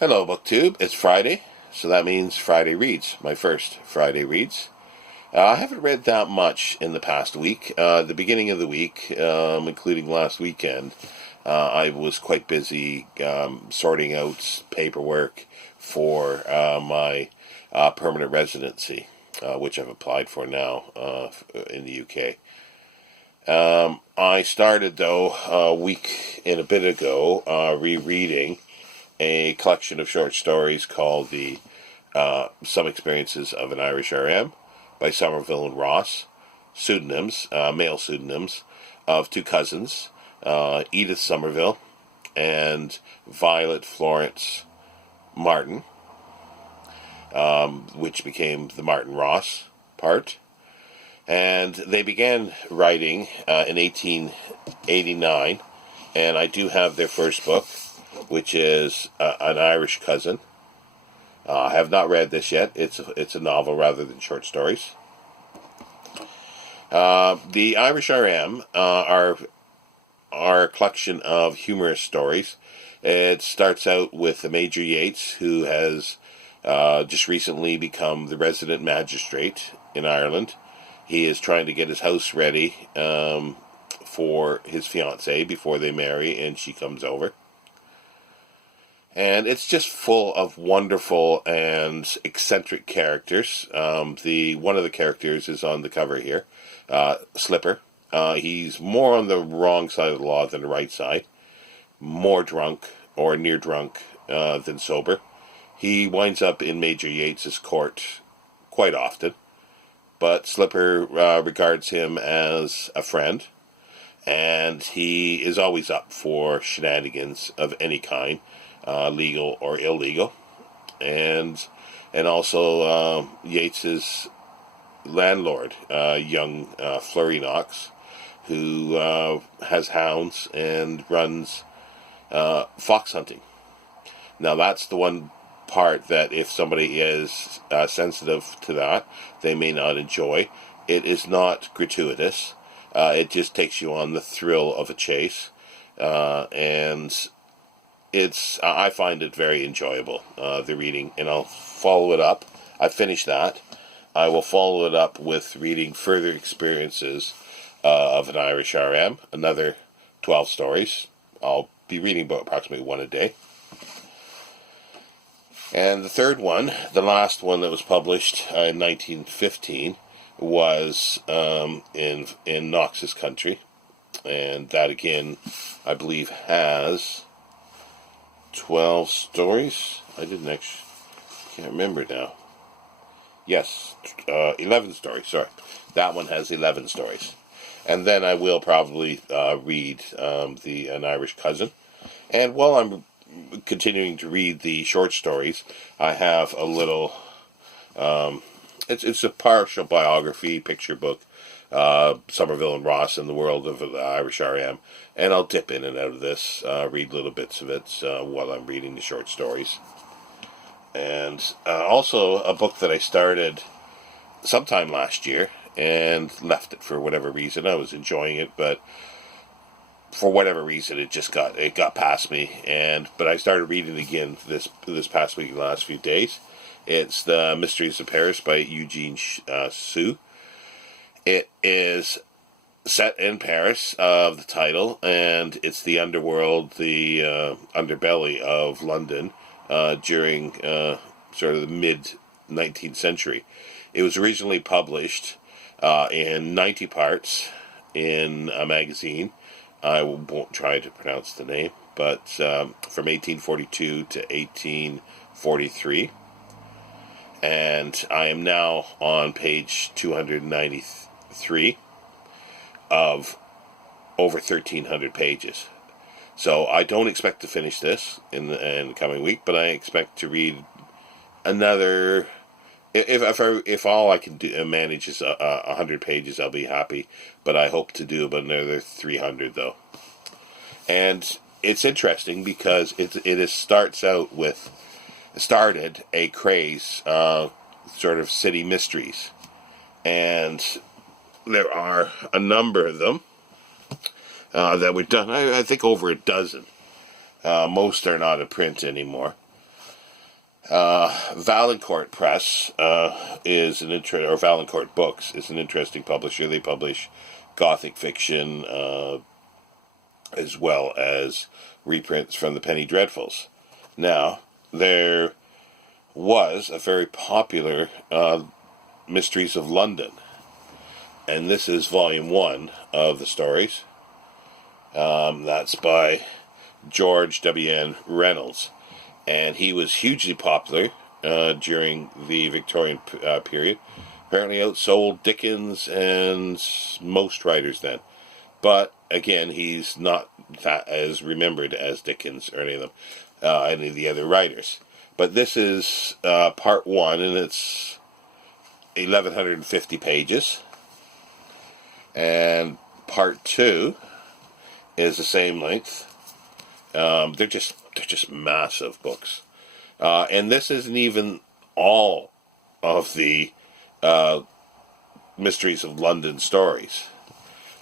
Hello, BookTube. It's Friday, so that means Friday Reads, my first Friday Reads. I haven't read that much in the past week. The beginning of the week, including last weekend, I was quite busy sorting out paperwork for my permanent residency, which I've applied for now in the UK. I started, though, a week and a bit ago, rereading a collection of short stories called the Some Experiences of an Irish RM by Somerville and Ross, pseudonyms, male pseudonyms, of two cousins, Edith Somerville and Violet Florence Martin, which became the Martin Ross part. And they began writing in 1889, and I do have their first book, which is An Irish Cousin. I have not read this yet. It's a novel rather than short stories. The Irish RM are a collection of humorous stories. It starts out with the Major Yates, who has just recently become the resident magistrate in Ireland. He is trying to get his house ready for his fiancée before they marry, and she comes over. And it's just full of wonderful and eccentric characters. One of the characters is on the cover here, Slipper. He's more on the wrong side of the law than the right side. More drunk or near drunk than sober. He winds up in Major Yates's court quite often, but Slipper regards him as a friend, and he is always up for shenanigans of any kind. Legal or illegal, and also Yates's landlord, young Flurry Knox, who has hounds and runs fox hunting. Now that's the one part that if somebody is sensitive to that, they may not enjoy. It is not gratuitous. It just takes you on the thrill of a chase, and I find it very enjoyable, the reading, and I'll follow it up. I finished that. I will follow it up with reading Further Experiences of an Irish RM, another 12 stories. I'll be reading about approximately one a day. And the third one, the last one that was published in 1915, was in Knox's country. And that, again, I believe has 12 stories. I can't remember now. Yes, 11 stories, sorry. That one has 11 stories. And then I will probably read An Irish Cousin. And while I'm continuing to read the short stories, I have a little, it's a partial biography, picture book, Somerville and Ross in the world of the Irish RM, and I'll dip in and out of this, read little bits of it while I'm reading the short stories. And also a book that I started sometime last year and left it for whatever reason. I was enjoying it, but for whatever reason it got past me. But I started reading again this past week, the last few days. It's The Mysteries of Paris by Eugene Sue. It is set in Paris, the title, and it's the underworld, the underbelly of London during sort of the mid-19th century. It was originally published in 90 parts in a magazine. I won't try to pronounce the name, but from 1842 to 1843. And I am now on page 293 of over 1,300 pages. So I don't expect to finish this in the coming week, but I expect to read another. If all I can do manage is 100 pages, I'll be happy. But I hope to do about another 300 though. And it's interesting because it started a craze, sort of city mysteries, and there are a number of them that were done. I think over a dozen. Most are not in print anymore. Valancourt Press is an or Valancourt Books is an interesting publisher. They publish Gothic fiction as well as reprints from the Penny Dreadfuls. Now, there was a very popular Mysteries of London, and this is volume 1 of the stories. That's by George W.N. Reynolds, and he was hugely popular during the Victorian period. Apparently outsold Dickens and most writers then. But again, he's not that as remembered as Dickens or any of them, any of the other writers. But this is part 1, and it's 1,150 pages. And part 2 is the same length. They're just massive books, and this isn't even all of the Mysteries of London stories.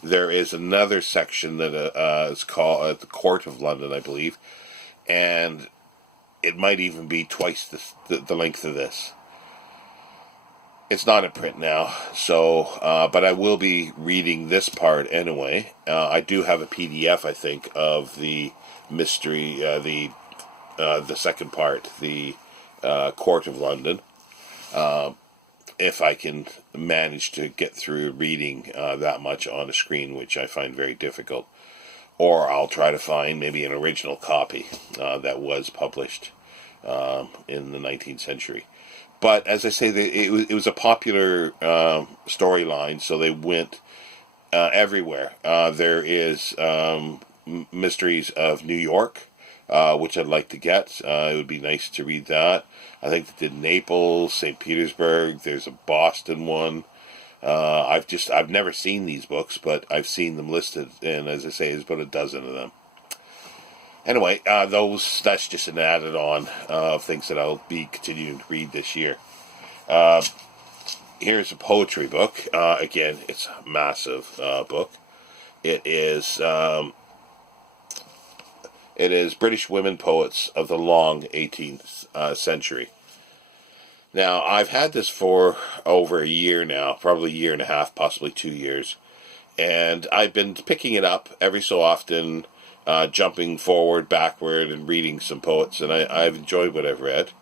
There is another section that is called the Court of London, I believe, and it might even be twice the length of this. It's not in print now, so but I will be reading this part anyway. I do have a PDF, I think, of the mystery, the second part, the Court of London. If I can manage to get through reading that much on a screen, which I find very difficult, or I'll try to find maybe an original copy that was published in the 19th century. But as I say, it was a popular storyline, so they went everywhere. There is Mysteries of New York, which I'd like to get. It would be nice to read that. I think they did Naples, St. Petersburg. There's a Boston one. I've never seen these books, but I've seen them listed, and as I say, there's about a dozen of them. Anyway, that's just an added on of things that I'll be continuing to read this year. Here's a poetry book. Again, it's a massive book. It is British Women Poets of the Long 18th Century. Now, I've had this for over a year now, probably a year and a half, possibly 2 years. And I've been picking it up every so often, jumping forward, backward, and reading some poets, and I've enjoyed what I've read.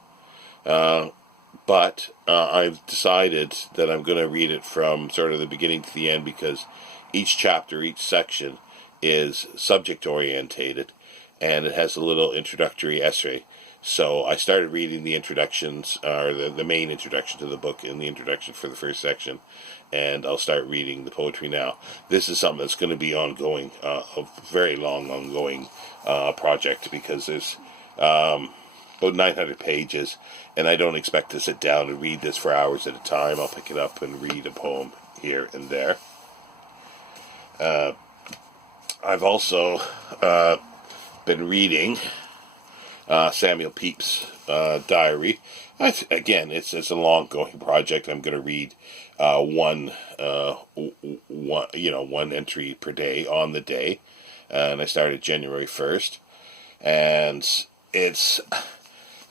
But I've decided that I'm going to read it from sort of the beginning to the end, because each chapter, each section is subject-orientated, and it has a little introductory essay. So I started reading the introductions, or the main introduction to the book and the introduction for the first section, and I'll start reading the poetry now. This is something that's going to be ongoing, a very long ongoing project, because there's about 900 pages, and I don't expect to sit down and read this for hours at a time. I'll pick it up and read a poem here and there. I've also been reading Samuel Pepys' diary. Again, it's a long-going project. I'm going to read one entry per day on the day, and I started January 1st, and it's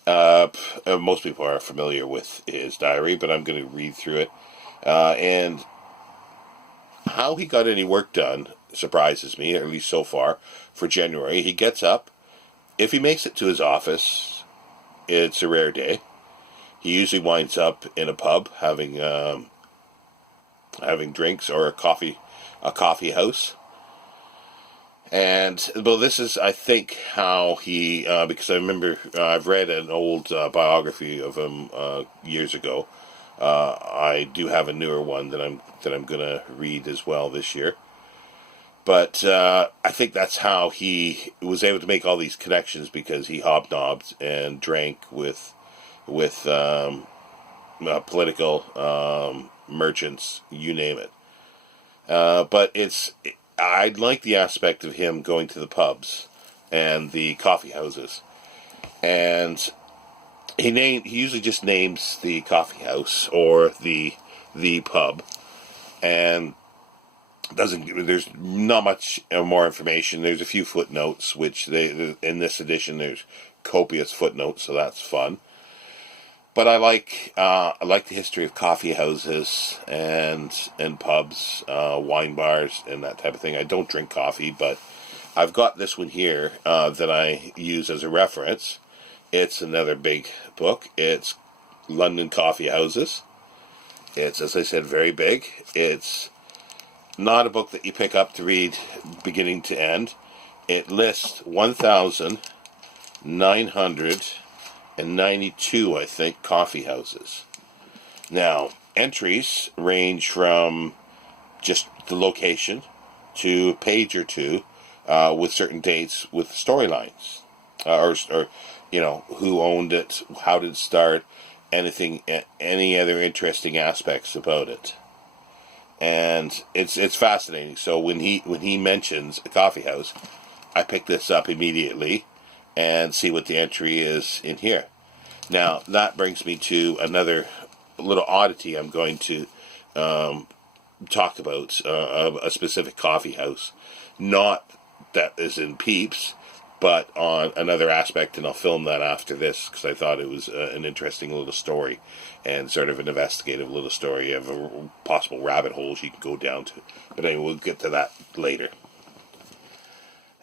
most people are familiar with his diary, but I'm going to read through it, and how he got any work done surprises me, at least so far, for January. He gets up. If he makes it to his office, it's a rare day. He usually winds up in a pub having drinks, or a coffee house. And well, this is, I think, how he because I remember I've read an old biography of him years ago. I do have a newer one that I'm gonna read as well this year. But I think that's how he was able to make all these connections, because he hobnobbed and drank with political merchants, you name it. But I like the aspect of him going to the pubs and the coffee houses, and he usually just names the coffee house or the pub, and there's not much more information. There's a few footnotes, which in this edition there's copious footnotes, so that's fun. But I like the history of coffee houses and pubs, wine bars, and that type of thing. I don't drink coffee, but I've got this one here that I use as a reference. It's another big book. It's London Coffee Houses. It's, as I said, very big. It's not a book that you pick up to read beginning to end. It lists 1,992, I think, coffee houses. Now, entries range from just the location to a page or two with certain dates with storylines. Or, who owned it, how did it start, any other interesting aspects about it. And it's fascinating. So when he mentions a coffee house, I pick this up immediately and see what the entry is in here. Now, that brings me to another little oddity I'm going to talk about, a specific coffee house. Not that is in Peeps, but on another aspect, and I'll film that after this, because I thought it was an interesting little story, and sort of an investigative little story of possible rabbit holes you can go down to. But anyway, we'll get to that later.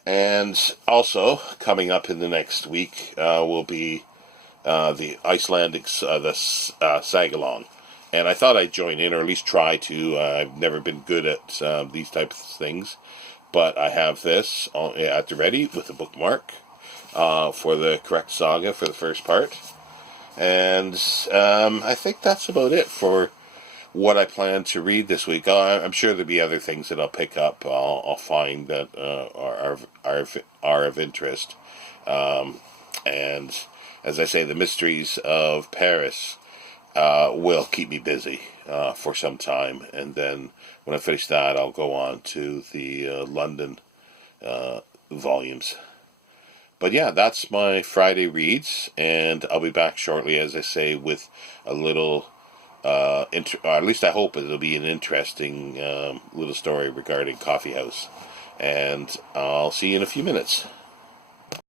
And also, coming up in the next week will be the Icelandic Sagalong. And I thought I'd join in, or at least try to. I've never been good at these types of things. But I have this at the ready with a bookmark for the correct saga for the first part. And I think that's about it for what I plan to read this week. I'm sure there'll be other things that I'll pick up. I'll find that are of interest. And as I say, the mysteries of Paris will keep me busy for some time. And then when I finish that, I'll go on to the London volumes. But yeah, that's my Friday reads, and I'll be back shortly, as I say, with a little, or at least I hope it'll be an interesting little story regarding Coffee House. And I'll see you in a few minutes.